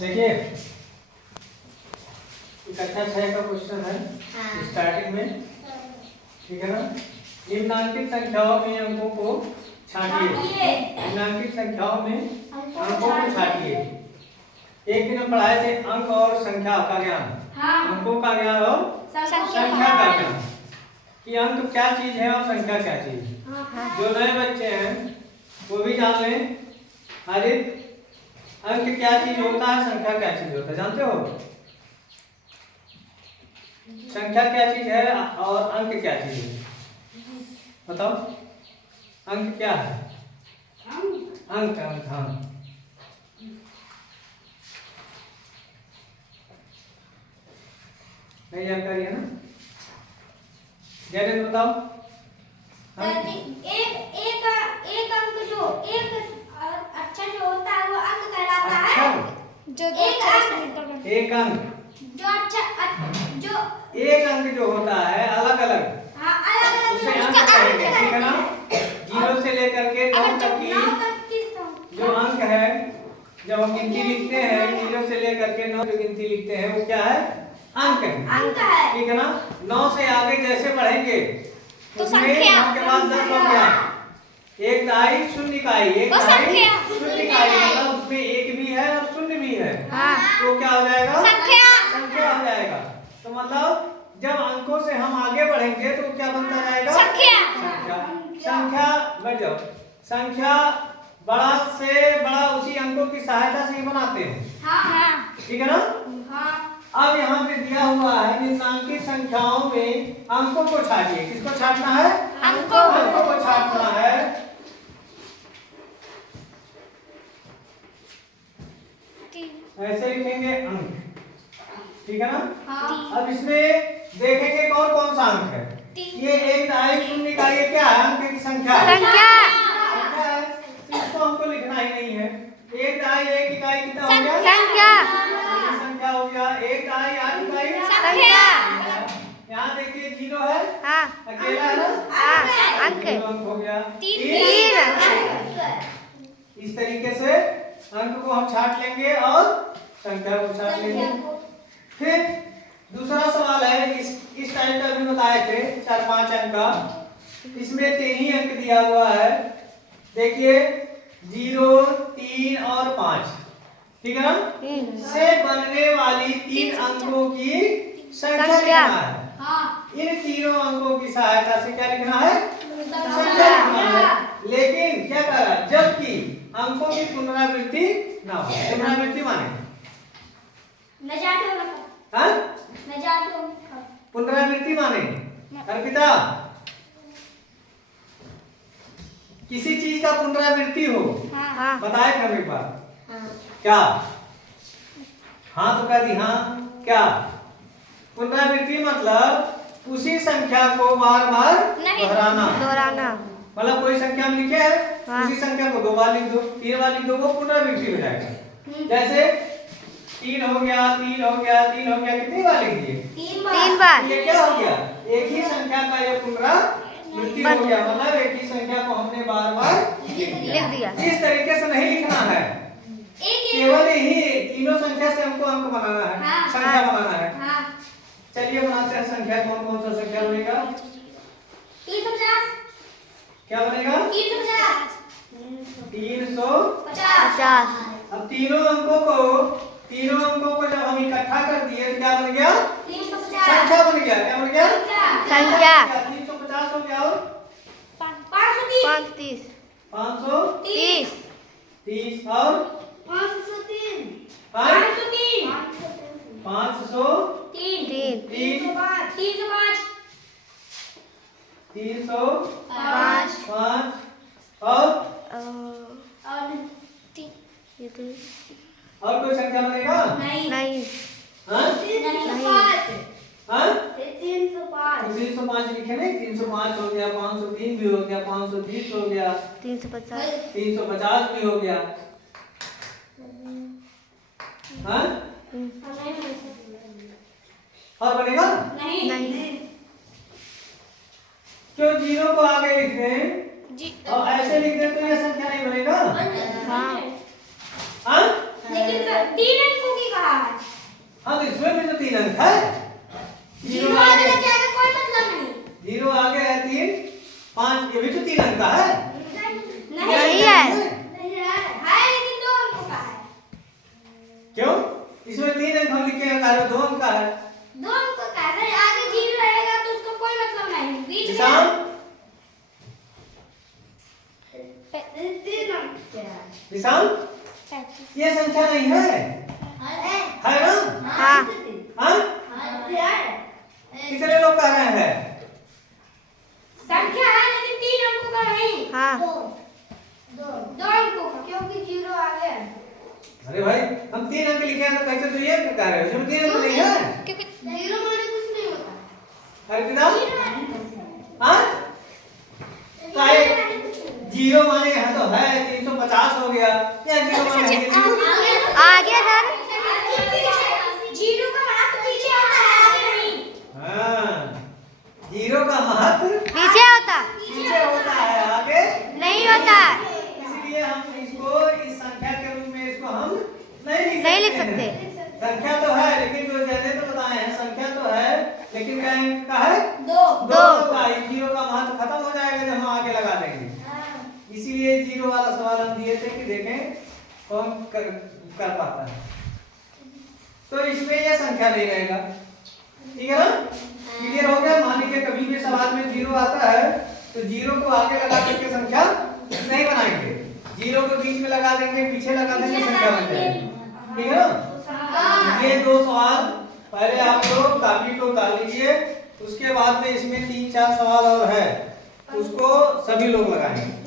देखिए कक्षा 6 का क्वेश्चन है स्टार्टिंग में, ठीक है ना। निम्नांकित संख्याओं में अंकों को छांटिए। निम्नांकित संख्याओं में अंकों को छांटिए। एक दिन हम पढ़ाए थे अंक और संख्या का ज्ञान, अंकों का ज्ञान और संख्या का ज्ञान, कि अंक क्या चीज है और संख्या क्या चीज है। जो नए बच्चे हैं वो भी जान लें। आदित्य, अंक क्या चीज होता है, संख्या क्या चीज होता है, जानते हो? संख्या क्या चीज है और अंक क्या चीज है, बताओ। अंक क्या है? अंक अंक हाँ, नहीं जानकारी है ना? जैसे बताओ। एक अंक जो एक अक्षर जो होता है वो अंक कहलाता है। जो एक अंक जो जो एक अंक जो होता है अलग अलग, अलग उसे अंक कहेंगे, ठीक है ना। 0 से लेकर के 9 तक की जो अंक है, जब हम गिनती लिखते हैं 0 से लेकर के 9 जो गिनती लिखते हैं वो क्या है? अंक है, ठीक है ना। 9 से आगे जैसे बढ़ेंगे उसमें 9 के बाद 10 हो गया, एक दहाई शून्य इकाई, एक दहाई शून्य इकाई, मतलब उसमें एक भी है और शून्य भी है, तो क्या हो जाएगा? संख्या हो जाएगा। तो मतलब जब अंकों से हम आगे बढ़ेंगे तो क्या बनता जाएगा? संख्या बढ़ जाओ। संख्या बड़ा से बड़ा उसी अंकों की सहायता से ही बनाते हैं, ठीक है ना। अब यहाँ पे दिया हुआ है निम्नांकित संख्याओं में अंकों को छाटिए। किसको छाटना है? अंकों को छाटना है। ऐसे लिखेंगे अंक, ठीक है ना। अब इसमें देखेंगे कौन कौन सा अंक है। ये एक दहाई शून्य का ये क्या है? अंक की संख्या है, इसको हमको लिखना ही नहीं है। एक दहाई एक इकाई कितना हो गया? संख्या हो गया। एक दहाई 8 इकाई संख्या। यहाँ देखिए 0 है, अकेला है ना, अंक हो गया 3। इस तरीके से अंक को हम छाट लेंगे और संख्या को छाट लेंगे। फिर दूसरा सवाल है, इस टाइप का भी बताए थे 4-5 अंक का। इसमें 3 ही अंक दिया हुआ है, देखिए 0, 3 और 5, ठीक है ना। से बनने वाली 3 अंकों की संख्या लिखना है। इन तीनों अंकों की सहायता से क्या लिखना है? संख्या लिखना है। लेकिन क्या करा, जबकि अंकों की पुनरावृत्ति ना हो। पुनरावृत्ति माने पुनरावृत्ति माने अर्पिता, किसी चीज का पुनरावृत्ति हो, बताए थे हम एक बार। क्या? हाँ तो कह दी हाँ। क्या पुनरावृत्ति? मतलब उसी संख्या को बार बार दोहराना। मतलब कोई संख्या हम लिखे हैं, उसी संख्या को 2 बार लिख दो, 3 बार लिख दो, वो पुनरावृत्ति हो जाएगा। जैसे 3 हो गया, 3 हो गया, 3 हो गया, कितनी बार लिख दिए? 3 बार। ये क्या हो गया? एक ही संख्या का ये पुनरावृत्ति हो गया, मतलब एक ही संख्या को हमने बार बार लिख दिया। इस तरीके से नहीं लिखना है, केवल ही तीनों संख्या से हमको अंक बनाना है, संख्या बनाना है। चलिए बनाते हैं संख्या। कौन कौन सा संख्या बनेगा? 350। क्या बनेगा? 350। 350। अब तीनों अंकों को जब हम इकट्ठा कर दिए तो क्या बन गया? 350। संख्या बन गया। क्या बन गया? संख्या। 350 हो गया और 530। 530 और 503। 503 305 और कोई संख्या बनेगा? नहीं। हाँ? 305 लिखे नहीं? 305 हो गया, 503 भी हो गया, 530 हो गया, 350 भी हो गया। हाँ? और बनेगा? नहीं। क्यों? 0 को आगे लिख दें और ऐसे लिख दें तो ये संख्या नहीं बनेगा। लेकिन 3 अंकों हाँ तो इसमें भी तो 3 अंक है। जीरो आगे लग जाएगा कोई मतलब नहीं। 0 आगे है 3 5, ये भी तो 3 अंक का है। नहीं है, लेकिन 2 अंकों का है। क्यों? इसमें 3 अंक हम लिखे हैं, कार्य 2 अंक का है। 2 अंकों का है, आगे 0 रहेगा तो उसका कोई मतलब नहीं। बीच में निशान 3 अंक क्या है? निशान ये संख्या नहीं है, है ना? हाँ हाँ कितने लोग कह रहे हैं? संख्या है लेकिन 3 अंकों का नहीं। हाँ 2 अंकों का, क्योंकि 0 आगे है। अरे भाई हम 3 अंक लिखे हैं तो कैसे तो ये कह रहे हो? इसमें 3 अंक नहीं है। क्योंकि 0 माने कुछ नहीं होता। अरे कितना? हाँ काहे 0 माने यहाँ तो है 350 हो गया, या 0 माने आगे सर 0 का महत्व पीछे होता है, आगे नहीं। हाँ 0 का महत्व पीछे होता पीछे होता है, आगे नहीं होता। इसलिए हम इसको इस संख्या के रूप में इसको हम नहीं लिख सकते। संख्या तो है लेकिन जो जैसे तो बताए हैं संख्या तो है लेकिन का है 2 2 का। 0 का महत्व खत्म हो जाएगा जब हम आगे लगा देंगे। इसीलिए 0 वाला सवाल हम दिए थे कि देखें कौन कर पाता है। तो इसमें यह संख्या नहीं रहेगा, ठीक है ना? क्लियर हो गया? मान लीजिए कभी भी सवाल में 0 आता है तो 0 को आगे लगा करके संख्या नहीं बनाएंगे, 0 को बीच में लगा देंगे, पीछे लगा देंगे, संख्या बन जाएगी, ठीक है ना? ये 2 सवाल पहले आप लोग कॉपी को उतार लीजिए, उसके बाद में इसमें 3-4 सवाल और है, उसको सभी लोग लगाएंगे।